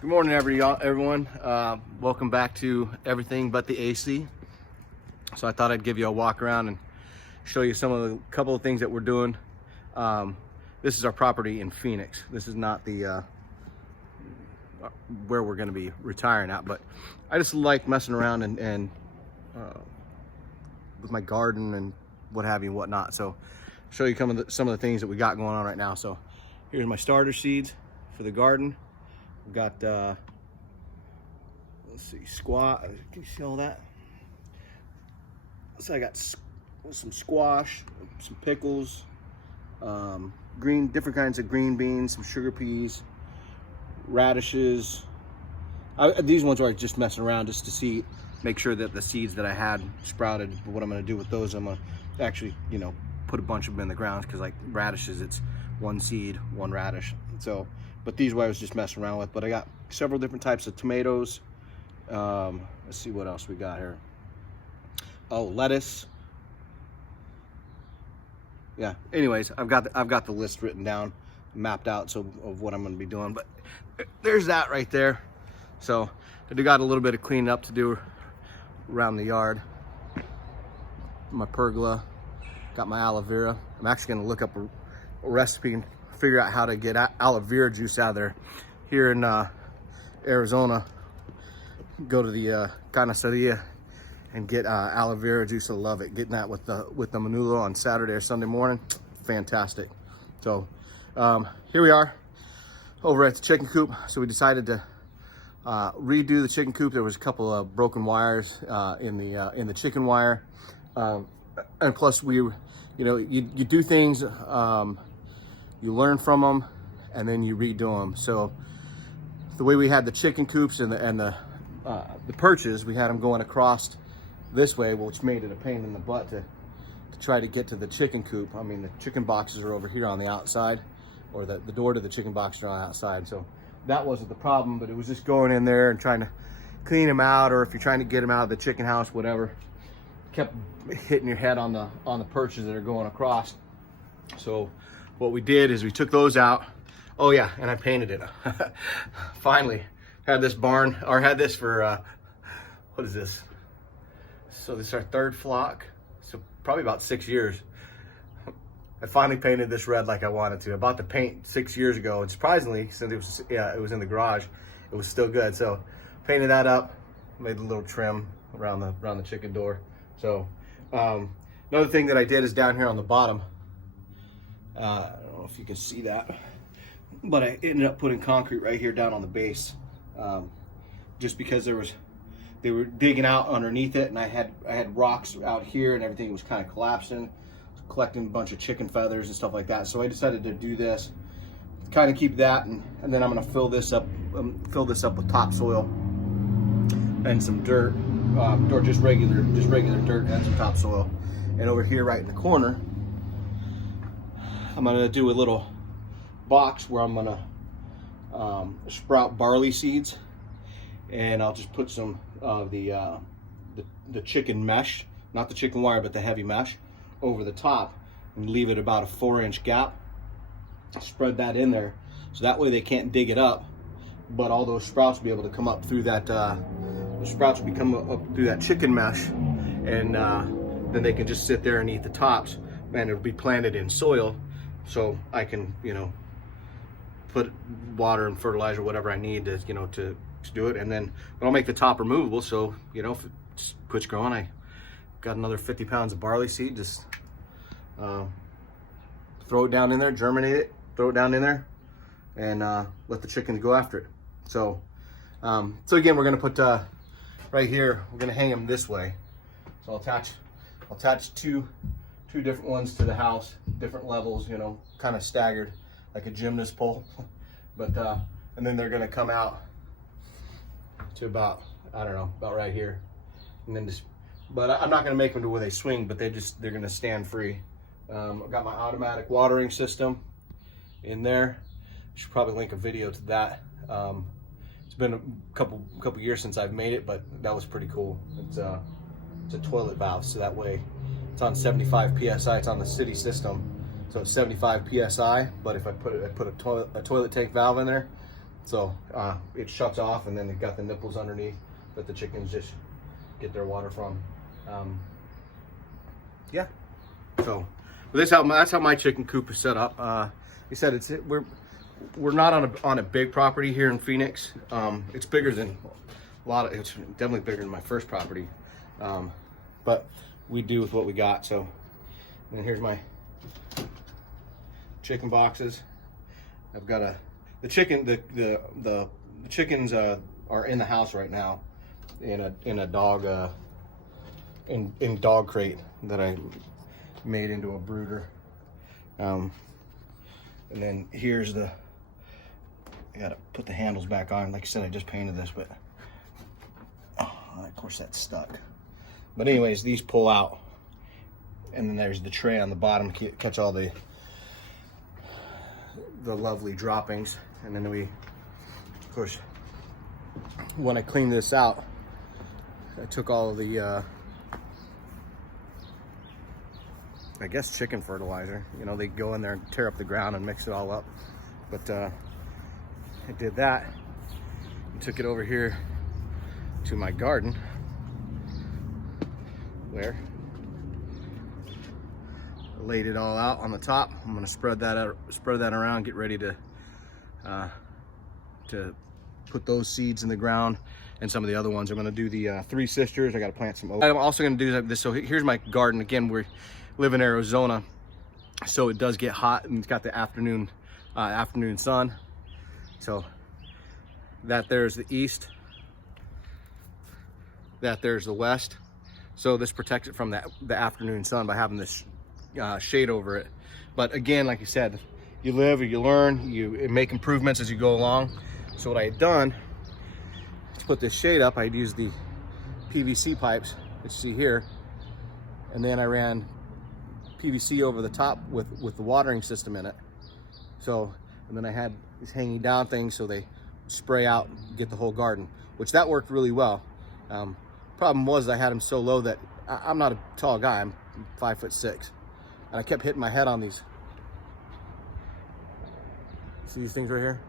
Good morning, everyone. Welcome back to Everything But the AC. So I thought I'd give you a walk around and show you couple of things that we're doing. This is our property in Phoenix. This is not the where we're going to be retiring at, but I just like messing around and with my garden and what have you and whatnot. So show you some of the things that we got going on right now. So here's my starter seeds for the garden. We've got, let's see, squash. Can you see all that? So I got some squash, some pickles, different kinds of green beans, some sugar peas, radishes. These ones are just messing around just to make sure that the seeds that I had sprouted. But what I'm going to do with those, I'm going to actually, put a bunch of them in the ground, because like radishes, it's one seed, one radish. So, but these I was just messing around with. But I got several different types of tomatoes. Let's see what else we got here. Oh, lettuce. Yeah. Anyways, I've got the list written down, mapped out, of what I'm going to be doing. But there's that right there. So I got a little bit of cleaning up to do around the yard. My pergola. Got my aloe vera. I'm actually going to look up a recipe and figure out how to get aloe vera juice out of there. Here in Arizona, go to the Canaceria and get aloe vera juice. I love it. Getting that with the menudo on Saturday or Sunday morning, fantastic. So here we are over at the chicken coop. So we decided to redo the chicken coop. There was a couple of broken wires in the chicken wire, and plus you do things, you learn from them, and then you redo them. So the way we had the chicken coops and the perches, we had them going across this way, which made it a pain in the butt to try to get to the chicken coop. I mean, the chicken boxes are over here on the outside, or the door to the chicken box are on the outside. So that wasn't the problem, but it was just going in there and trying to clean them out, or if you're trying to get them out of the chicken house, whatever, kept hitting your head on the perches that are going across. So what we did is we took those out. Oh yeah, and I painted it. Finally, had this for, what is this? So this is our third flock. So probably about 6 years. I finally painted this red like I wanted to. I bought the paint 6 years ago, and surprisingly, since it was in the garage, it was still good. So painted that up, made a little trim around the chicken door. So another thing that I did is down here on the bottom. I don't know if you can see that, but I ended up putting concrete right here down on the base, just because they were digging out underneath it, and I had rocks out here, and everything was kind of collapsing, collecting a bunch of chicken feathers and stuff like that. So I decided to do this, kind of keep that, and then I'm going to fill this up with topsoil and some dirt, or just regular dirt and some topsoil. And over here, right in the corner, I'm gonna do a little box where I'm gonna sprout barley seeds, and I'll just put some of the chicken mesh, not the chicken wire, but the heavy mesh, over the top, and leave it about a 4-inch gap. Spread that in there, so that way they can't dig it up, but all those sprouts will be able to come up through that. The sprouts will come up through that chicken mesh, and then they can just sit there and eat the tops, and it'll be planted in soil. So I can, put water and fertilizer, whatever I need to do it. And then, but I'll make the top removable. So, if it quits growing, I got another 50 pounds of barley seed. Just throw it down in there, germinate it, throw it down in there, and let the chickens go after it. So, so again, we're gonna put right here. We're gonna hang them this way. So I'll attach two different ones to the house, different levels, kind of staggered, like a gymnast pole. But and then they're gonna come out to about, I don't know, about right here, and then but I'm not gonna make them to where they swing, but they're gonna stand free. I've got my automatic watering system in there. Should probably link a video to that. It's been a couple years since I've made it, but that was pretty cool. It's a toilet valve, so that way it's on 75 psi. It's on the city system, so it's 75 psi. But if I put a toilet tank valve in there, So it shuts off, and then it got the nipples underneath that the chickens just get their water from. Yeah. So that's how my chicken coop is set up. You said we're not on a big property here in Phoenix. It's bigger than it's definitely bigger than my first property. But we do with what we got. So, and here's my chicken boxes. I've got the chickens are in the house right now in a dog in dog crate that I made into a brooder. And then here's I gotta put the handles back on. Like I said, I just painted this, but of course that's stuck. But anyways, these pull out, and then there's the tray on the bottom to catch all the lovely droppings. And then we, of course, when I cleaned this out, I took all of the I guess chicken fertilizer. You know, they go in there and tear up the ground and mix it all up. But I did that and took it over here to my garden, where I laid it all out on the top. I'm gonna spread that around, get ready to put those seeds in the ground, and some of the other ones. I'm gonna do the Three Sisters. I gotta plant some oats. I'm also gonna do this. So here's my garden. Again, we live in Arizona, so it does get hot, and it's got the afternoon sun. So that there's the east, that there's the west. So this protects it from the afternoon sun by having this shade over it. But again, like you said, you live or you learn, you make improvements as you go along. So what I had done to put this shade up, I'd use the PVC pipes that you see here, and then I ran PVC over the top with the watering system in it. So, and then I had these hanging down things so they spray out, get the whole garden, which that worked really well. Problem was I had them so low that I'm not a tall guy, I'm 5'6", and I kept hitting my head on these. See these things right here?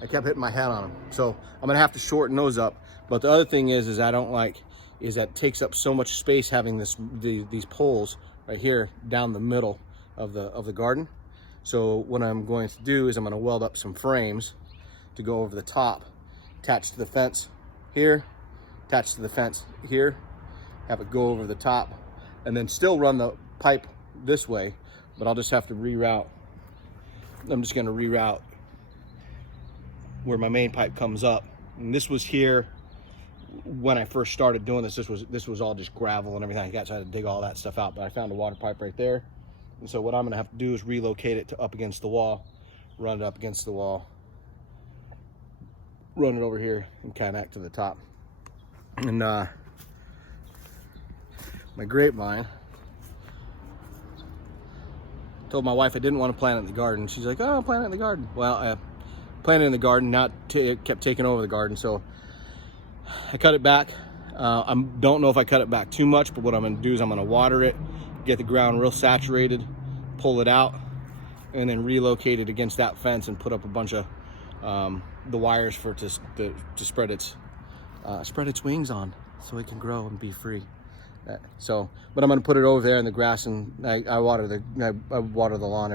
I kept hitting my head on them. So I'm gonna have to shorten those up. But the other thing is I don't like, is that it takes up so much space having these poles right here down the middle of the garden. So what I'm going to do is I'm going to weld up some frames to go over the top, attach to the fence here, attach to the fence here, have it go over the top, and then still run the pipe this way, but I'll just have to reroute. I'm just going to reroute where my main pipe comes up. And this was here when I first started doing this. This was all just gravel and everything. I had to dig all that stuff out, but I found a water pipe right there. And so what I'm gonna have to do is relocate it to up against the wall, run it up against the wall, run it over here and connect to the top. And my grapevine, told my wife I didn't want to plant it in the garden. She's like, oh, plant it in the garden. Well, I planted it in the garden, it kept taking over the garden. So I cut it back. I don't know if I cut it back too much, but what I'm gonna do is I'm gonna water it, get the ground real saturated, pull it out, and then relocate it against that fence and put up a bunch of the wires for it to spread its wings on, so it can grow and be free. So, but I'm gonna put it over there in the grass, and I water the lawn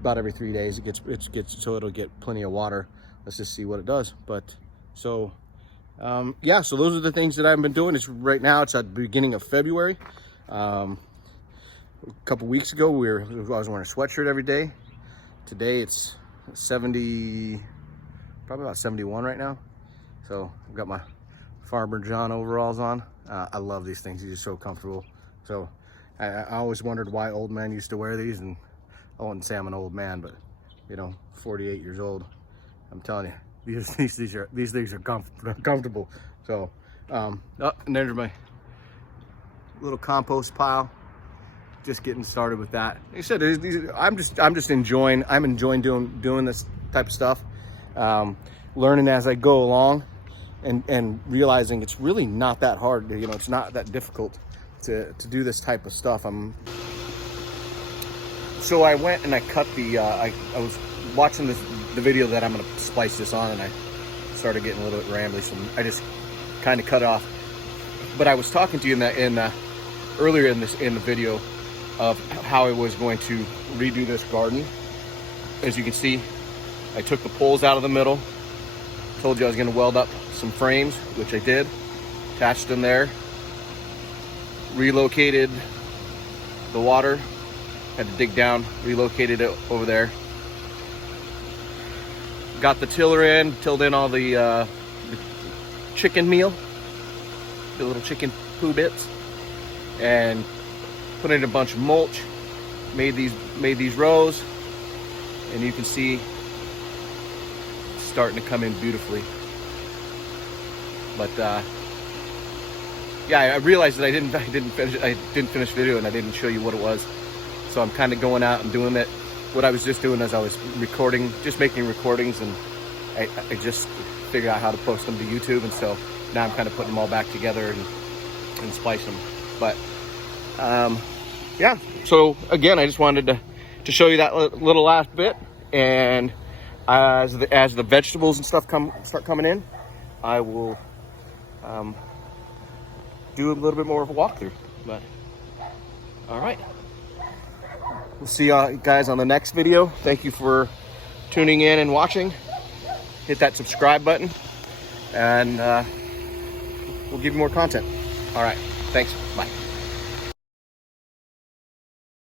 about every 3 days. It gets so it'll get plenty of water. Let's just see what it does. But so yeah, so those are the things that I've been doing. It's right now, it's at the beginning of February. A couple weeks ago I was wearing a sweatshirt every day. Today it's 70, probably about 71 right now. So I've got my Farmer John overalls on. I love these things, these are so comfortable. So I always wondered why old men used to wear these, and I wouldn't say I'm an old man, but you know, 48 years old. I'm telling you, these things are comfortable. So and there's my little compost pile. Just getting started with that. Like I said, I'm just enjoying doing this type of stuff, learning as I go along, and realizing it's really not that hard. You know, it's not that difficult to do this type of stuff. So I went and I cut the I was watching this the video that I'm gonna splice this on, and I started getting a little bit rambly, so I just kind of cut off. But I was talking to you earlier in the video of how I was going to redo this garden. As you can see, I took the poles out of the middle. Told you I was going to weld up some frames, which I did. Attached them there. Relocated the water. Had to dig down, relocated it over there. Got the tiller in, tilled in all the chicken meal, the little chicken poo bits, and put in a bunch of mulch. Made these rows, and you can see it's starting to come in beautifully. But yeah, I realized that I didn't finish video, and I didn't show you what it was. So I'm kind of going out and doing it. What I was just doing is I was recording, just making recordings, and I just figured out how to post them to YouTube, and so now I'm kind of putting them all back together and splice them. But yeah, so again, I just wanted to show you that little last bit, and as the vegetables and stuff start coming in, I will do a little bit more of a walkthrough. But all right, we'll see you guys on the next video. Thank you for tuning in and watching. Hit that subscribe button, and we'll give you more content. All right, thanks, bye.